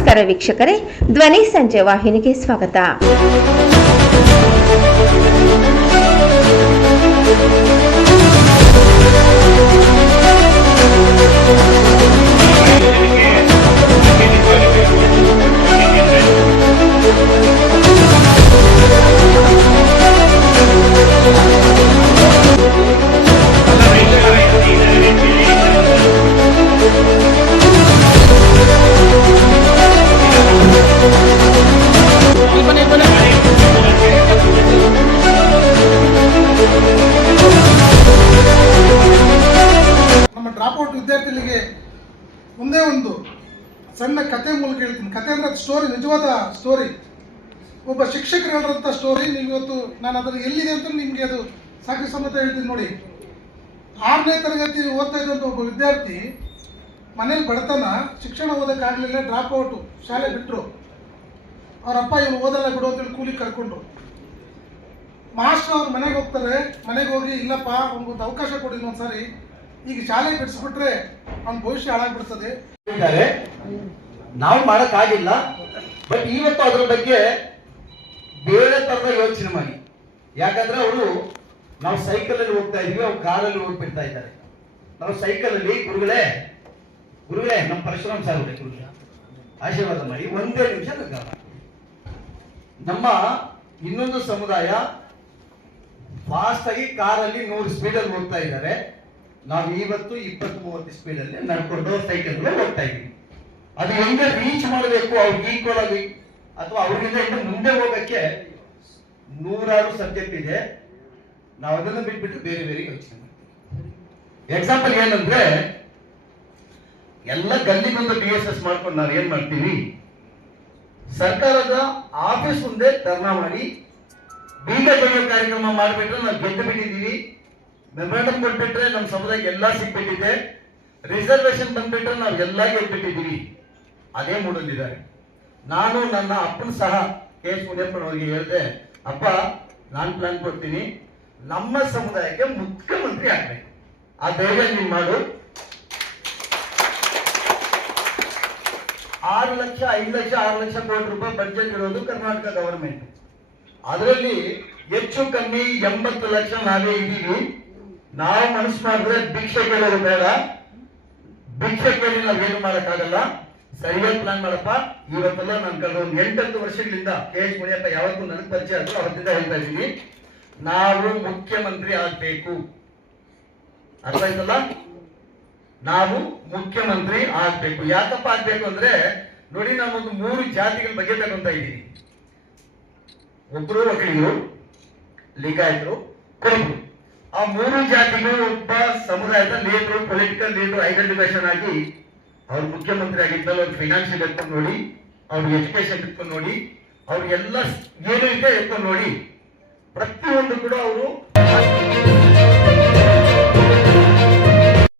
ನಮಸ್ಕಾರ ವೀಕ್ಷಕರೇ, ಧ್ವನಿ ಸಂಜೆ ವಾಹಿನಿಗೆ ಸ್ವಾಗತ. ಡ್ರಾಪ್ಔಟ್ ವಿದ್ಯಾರ್ಥಿಗಳಿಗೆ ಒಂದೇ ಒಂದು ಸಣ್ಣ ಕತೆ ಮೂಲಕ ಹೇಳ್ತೀನಿ. ಕತೆ ಅಂದ್ರೆ ಸ್ಟೋರಿ, ನಿಜವಾದ ಸ್ಟೋರಿ. ಒಬ್ಬ ಶಿಕ್ಷಕರು ಹೇಳಿರೋಂಥ ಸ್ಟೋರಿ. ನೀವು ಇವತ್ತು ನಾನು ಅದನ್ನು ಎಲ್ಲಿದೆ ಅಂತ ನಿಮಗೆ ಅದು ಸಾಕ್ಷಿ ಸಮೇತ ಹೇಳ್ತೀನಿ ನೋಡಿ. 6ನೇ ತರಗತಿ ಓದ್ತಾ ಇದ್ದಂಥ ಒಬ್ಬ ವಿದ್ಯಾರ್ಥಿ ಮನೇಲಿ ಬಡತನ, ಶಿಕ್ಷಣ ಓದೋಕ್ಕಾಗಲಿಲ್ಲ, ಡ್ರಾಪ್ಔಟು, ಶಾಲೆ ಬಿಟ್ಟರು. ಅವರಪ್ಪ ಇವನು ಓದಲ್ಲ ಬಿಡು ಅಂತೇಳಿ ಕೂಲಿ ಕರ್ಕೊಂಡ್ರು. ಮಾಸ್ಟರ್ ಅವ್ರ ಮನೆಗೆ ಹೋಗ್ತಾರೆ. ಮನೆಗೆ ಹೋಗಿ, ಇಲ್ಲಪ್ಪ ಅವ್ನಿಗೊಂದು ಅವಕಾಶ ಕೊಡಿ ಇನ್ನೊಂದ್ಸಾರಿ, ಈಗ ಶಾಲೆ ಬಿಡಿಸ್ಬಿಟ್ರೆ ಅವ್ನ ಭವಿಷ್ಯ ಹಾಳಾಗ್ಬಿಡ್ತದೆ. ನಾವು ಮಾಡೋಕ್ಕಾಗಿಲ್ಲ, ಬಟ್ ಇವತ್ತು ಅದ್ರ ಬಗ್ಗೆ ಬೇರೆ ತರದ ಯೋಚನೆ ಮಾಡಿ. ಯಾಕಂದ್ರೆ ಅವರು, ನಾವು ಸೈಕಲ್ ಅಲ್ಲಿ ಹೋಗ್ತಾ ಇದೀವಿ, ಅವ್ರು ಕಾರಲ್ಲಿ ಹೋಗ್ಬಿಡ್ತಾ ಇದ್ದಾರೆ. ನಾವು ಸೈಕಲ್ ಅಲ್ಲಿ ಗುರುಗಳೇ ನಮ್ಮ ಪರಶುರಾಮ್ ಸರ್ ಗುರುಗಳೇ ಆಶೀರ್ವಾದ ಮಾಡಿ ಒಂದೇ ನಿಮಿಷ ನಮ್ಮ ಇನ್ನೊಂದು ಸಮುದಾಯ ಫಾಸ್ಟ್ ಆಗಿ ಕಾರಲ್ಲಿ 100 ಸ್ಪೀಡಲ್ಲಿ ಹೋಗ್ತಾ ಇದ್ದಾರೆ. ನಾವು ಇವತ್ತು 20-30 ಸ್ಪೀಡಲ್ಲಿ ನಡ್ಕೊಂಡು ಸೈಕಲ್ ಹೋಗ್ತಾ ಇದೀವಿ. ಅದು ಹೆಂಗೆ ರೀಚ್ ಮಾಡಬೇಕು, ಅವ್ರಿಗೆ ಈಕ್ವಲ್ ಆಗಿ ಅಥವಾ ಅವ್ರಿಗಿಂತ ಮುಂದೆ ಹೋಗಕ್ಕೆ 100 ಸಬ್ಜೆಕ್ಟ್ ಇದೆ. ನಾವು ಅದನ್ನು ಬಿಟ್ಬಿಟ್ಟು ಬೇರೆ ಬೇರೆ ಯೋಚನೆ ಮಾಡ್ತೀವಿ. ಎಕ್ಸಾಂಪಲ್ ಏನಂದ್ರೆ, ಎಲ್ಲ ಗಲ್ಲಿಗೊಂದು DSS ಮಾಡ್ಕೊಂಡು ನಾವು ಏನ್ ಮಾಡ್ತೀವಿ, ಸರ್ಕಾರದ ಆಫೀಸ್ ಮುಂದೆ ಧರ್ನಾ ಮಾಡಿ ಬೀಗ ತೆಗೆಯೋ ಕಾರ್ಯಕ್ರಮ ಮಾಡಿಬಿಟ್ರೆ ನಾವು ಗೆದ್ದು ಬಿಟ್ಟಿದ್ದೀವಿ. ಮೆಮೊರಾಂಡಮ್ ಕೊಟ್ಬಿಟ್ರೆ ನಮ್ಮ ಸಮುದಾಯಕ್ಕೆ ಎಲ್ಲ ಸಿಕ್ಬಿಟ್ಟಿದೆ. ರಿಸರ್ವೇಶನ್ ಬಂದ್ಬಿಟ್ರೆ ನಾವು ಎಲ್ಲ ಗೆದ್ಬಿಟ್ಟಿದ್ದೀವಿ. ಅದೇ ಮೂಡಲಿದ್ದಾರೆ. ನಾನು ನನ್ನ ಅಪ್ಪನ ಸಹ KS ಮುನಿಯಪ್ಪನವರಿಗೆ ಹೇಳಿದೆ, ಅಪ್ಪ ನಾನು ಪ್ಲಾನ್ ಕೊಡ್ತೀನಿ, ನಮ್ಮ ಸಮುದಾಯಕ್ಕೆ ಮುಖ್ಯಮಂತ್ರಿ ಆಗ್ಬೇಕು, ಆ ಧೈರ್ಯ ನೀವು ಮಾಡು. 6 ಲಕ್ಷ 5 ಲಕ್ಷ 6 ಲಕ್ಷ ಕೋಟಿ ರೂಪಾಯಿ ಬಡ್ಜೆಟ್ ಇರೋದು ಕರ್ನಾಟಕ ಗವರ್ಮೆಂಟ್. ಅದರಲ್ಲಿ ಹೆಚ್ಚು ಕಮ್ಮಿ 80 ಲಕ್ಷ ನಾವೇ ಇದ್ದೀವಿ. ನಾವು ಮನಸ್ಸು ಮಾಡಿದ್ರೆ ಭಿಕ್ಷೆ ಕೇಳೋದು ಬೇಡ. ಭಿಕ್ಷೆ ಕೇಳಿ ನಾವೇನು ಮಾಡಕ್ಕಾಗಲ್ಲ. ಸರಿಯಾಗಿ ಪ್ಲಾನ್ ಮಾಡಪ್ಪ. ಇವತ್ತೆಲ್ಲ ನಾನು ಕಳೆದ 8-10 ವರ್ಷಗಳಿಂದ KS ಮುನಿಯಪ್ಪ ಯಾವತ್ತೂ ನನಗೆ ಪರಿಚಯ ಆದ್ರು, ಅವತ್ತಿಂದ ಹೇಳ್ತಾ ಇದ್ದೀನಿ, ನಾವು ಮುಖ್ಯಮಂತ್ರಿ ಆಗ್ಬೇಕು. ಅರ್ಥ ಆಯ್ತಲ್ಲ? ನಾವು ಮುಖ್ಯಮಂತ್ರಿ ಆಗ್ಬೇಕು. ಯಾಕಪ್ಪ ಆಗ್ಬೇಕು ಅಂದ್ರೆ ನೋಡಿ, ನಾವೊಂದು 3 ಜಾತಿಗಳ ಬಗ್ಗೆ ತಗೊಂತ ಇದ್ದೀವಿ. ಒಬ್ರು ಒಕ್ಕಲಿಗರು, ಲಿಂಗಾಯತರು, ಕುರುಬರು. ಆ 3 ಜಾತಿಗಳು ಒಬ್ಬ ಸಮುದಾಯದ ಲೀಡರ್, ಪೊಲಿಟಿಕಲ್ ಲೀಡರ್ ಐಡೆಂಟಿಫಿಕೇಶನ್ ಆಗಿ ಅವ್ರು ಮುಖ್ಯಮಂತ್ರಿ ಆಗಿದ್ದಲ್ಲಿ ಅವ್ರ ಫೈನಾನ್ಷಿಯಲ್ ಎತ್ಕೊಂಡು ನೋಡಿ, ಅವ್ರ ಎಜುಕೇಶನ್ ಎತ್ಕೊಂಡು ನೋಡಿ, ಅವ್ರಿಗೆಲ್ಲ ಏನು ಇದೆ ಎತ್ಕೊಂಡು ನೋಡಿ, ಪ್ರತಿಯೊಂದು ಕೂಡ ಅವರು